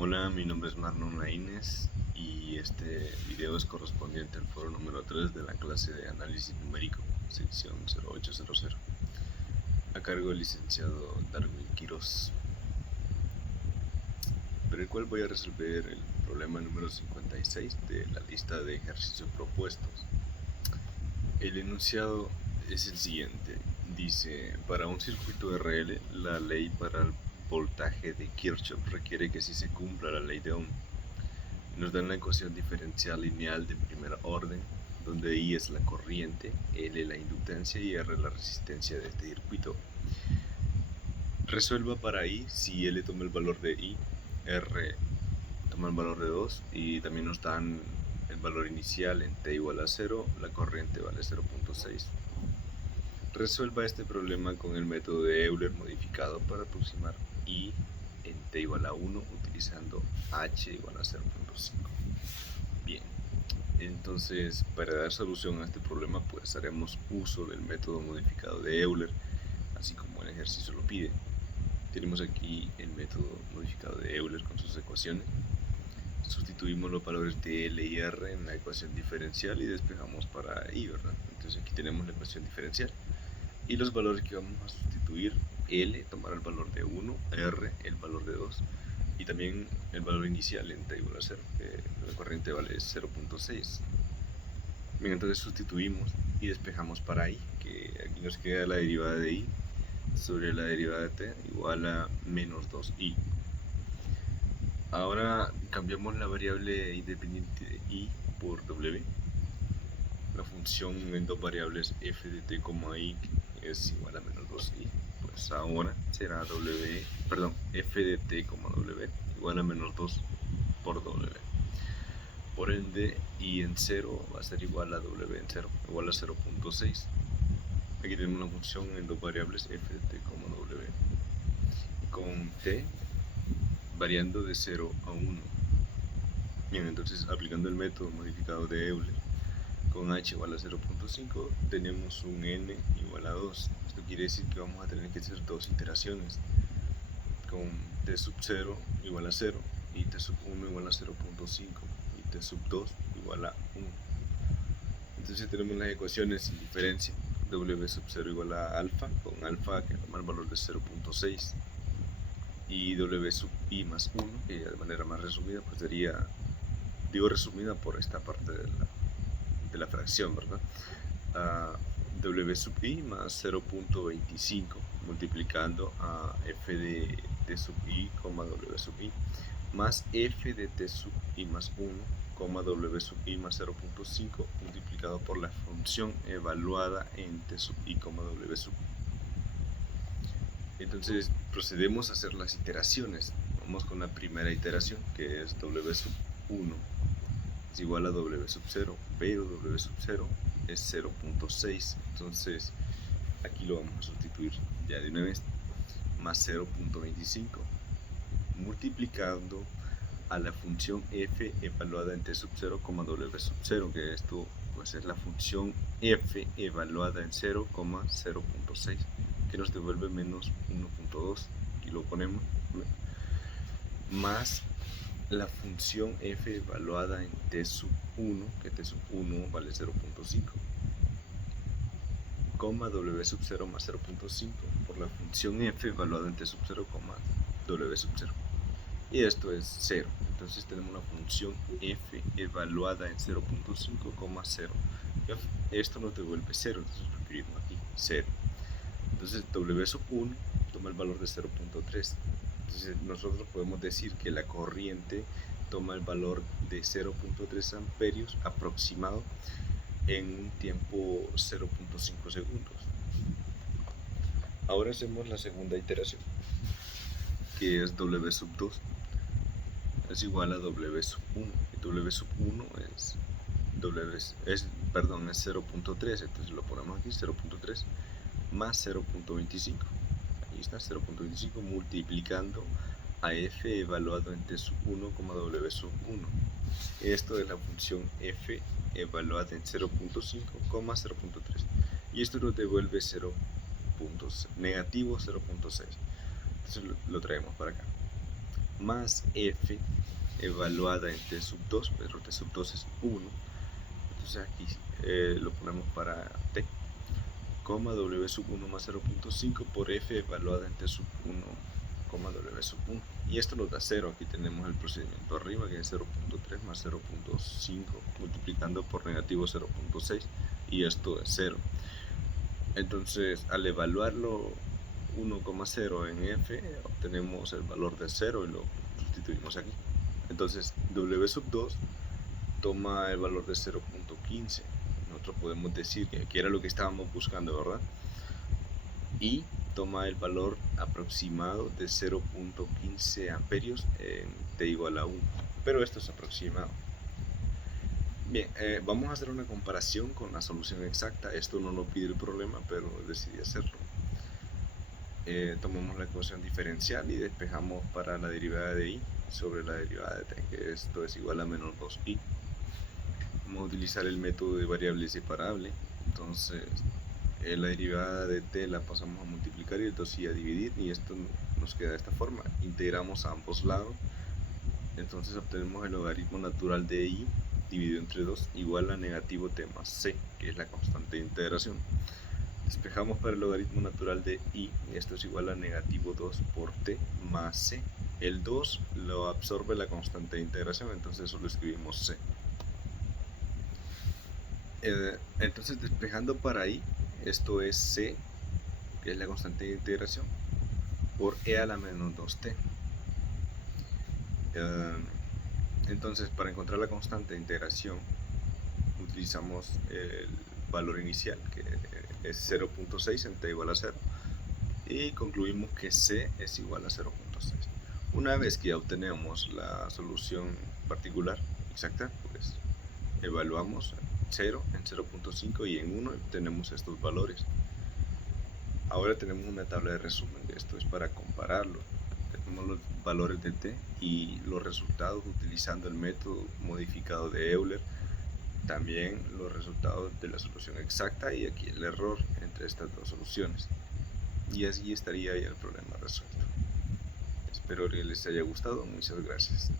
Hola, mi nombre es Marlon Laínez y este video es correspondiente al foro número 3 de la clase de análisis numérico, sección 0800, a cargo del licenciado Darwin Quiroz, por el cual voy a resolver el problema número 56 de la lista de ejercicios propuestos. El enunciado es el siguiente: dice, para un circuito RL, la ley para el voltaje de Kirchhoff requiere que si se cumpla la ley de Ohm. Nos dan la ecuación diferencial lineal de primer orden, donde I es la corriente, L la inductancia y R la resistencia de este circuito. Resuelva para I si L toma el valor de I, R toma el valor de 2 y también nos dan el valor inicial en t igual a 0, la corriente vale 0.6. Resuelva este problema con el método de Euler modificado para aproximar I en t igual a 1 utilizando h igual a 0.5. Bien, entonces para dar solución a este problema pues haremos uso del método modificado de Euler, así como el ejercicio lo pide. Tenemos aquí el método modificado de Euler con sus ecuaciones. Sustituimos los valores de L y R en la ecuación diferencial y despejamos para I, ¿verdad? Entonces aquí tenemos la ecuación diferencial y los valores que vamos a sustituir: L tomará el valor de 1, R el valor de 2 y también el valor inicial en t igual a 0, la corriente vale 0.6. Bien, entonces sustituimos y despejamos para I, que aquí nos queda la derivada de I sobre la derivada de t igual a menos 2i. Ahora cambiamos la variable independiente de I por W. La función en dos variables f de t, i es igual a menos 2i. Pues ahora será f de t, w igual a menos 2 por w. Por ende, I en 0 va a ser igual a w en 0, igual a 0.6. Aquí tenemos una función en dos variables f de t, w, con t variando de 0 a 1. Bien, entonces aplicando el método modificado de Euler con h igual a 0.5 tenemos un n igual a 2. Esto quiere decir que vamos a tener que hacer dos iteraciones con t sub 0 igual a 0 y t sub 1 igual a 0.5 y t sub 2 igual a 1. Entonces tenemos las ecuaciones sin diferencia: w sub 0 igual a alfa, con alfa que toma el valor de 0.6, y w sub i más 1, que de manera más resumida pues sería, digo resumida por esta parte de la fracción, ¿verdad? W sub i más 0.25 multiplicando a f de t sub i, w sub i, más f de t sub i más 1, w sub i más 0.5 multiplicado por la función evaluada en t sub i, w sub i. Entonces procedemos a hacer las iteraciones. Vamos con la primera iteración, que es w sub 1 es igual a w sub 0, pero w sub 0 es 0.6. entonces aquí lo vamos a sustituir ya de una vez, más 0.25 multiplicando a la función f evaluada en t sub 0, w sub 0, que esto pues es la función f evaluada en 0, 0.6, que nos devuelve menos 1.2. Aquí lo ponemos, más la función f evaluada en t sub 1, que t sub 1 vale 0.5, w sub 0 más 0.5 por la función f evaluada en t sub 0, w sub 0. Y esto es 0. Entonces tenemos una función f evaluada en 0.5, 0. Esto nos devuelve 0, entonces lo escribimos aquí, 0. Entonces w sub 1 toma el valor de 0.3. Entonces nosotros podemos decir que la corriente toma el valor de 0.3 amperios aproximado en un tiempo 0.5 segundos. Ahora hacemos la segunda iteración, que es w sub 2 es igual a w sub 1. Y w sub 1 es 0.3, entonces lo ponemos aquí, 0.3 más 0.25. Ahí está, 0.25 multiplicando a f evaluado en t sub 1, w sub 1. Esto es la función f evaluada en 0.5, 0.3. Y esto nos devuelve negativo 0.6. Entonces lo traemos para acá. más f evaluada en t sub 2, pero t sub 2 es 1. Entonces aquí lo ponemos para t, w sub 1 más 0.5 por f evaluada en t sub 1, w sub 1. Y esto nos da 0. Aquí tenemos el procedimiento arriba, que es 0.3 más 0.5 multiplicando por negativo 0.6, y esto es 0. Entonces, al evaluarlo 1,0 en f, obtenemos el valor de 0 y lo sustituimos aquí. Entonces, w sub 2 toma el valor de 0.15. Nosotros podemos decir que aquí era lo que estábamos buscando, ¿verdad? Y toma el valor aproximado de 0.15 amperios en t igual a 1. Pero esto es aproximado. Bien, vamos a hacer una comparación con la solución exacta. Esto no lo pide el problema, pero decidí hacerlo. Tomamos la ecuación diferencial y despejamos para la derivada de i sobre la derivada de t, que esto es igual a menos 2i. Vamos a utilizar el método de variable separable. Entonces, la derivada de t la pasamos a multiplicar y el 2i a dividir, y esto nos queda de esta forma. Integramos a ambos lados, entonces obtenemos el logaritmo natural de i dividido entre 2 igual a negativo t más c, que es la constante de integración. Despejamos para el logaritmo natural de i, y esto es igual a negativo 2 por t más c. El 2 lo absorbe la constante de integración, entonces solo escribimos c. Entonces, despejando para i, esto es c, que es la constante de integración, por e a la menos 2t. Entonces, para encontrar la constante de integración, utilizamos el valor inicial, que es 0.6 en t igual a 0, y concluimos que c es igual a 0.6. Una vez que ya obtenemos la solución particular exacta, pues evaluamos 0 en 0.5 y en 1 obtenemos estos valores. Ahora tenemos una tabla de resumen, esto es para compararlo. Tenemos los valores de t y los resultados utilizando el método modificado de Euler, también los resultados de la solución exacta y aquí el error entre estas dos soluciones. Y así estaría ya el problema resuelto. Espero que les haya gustado, muchas gracias.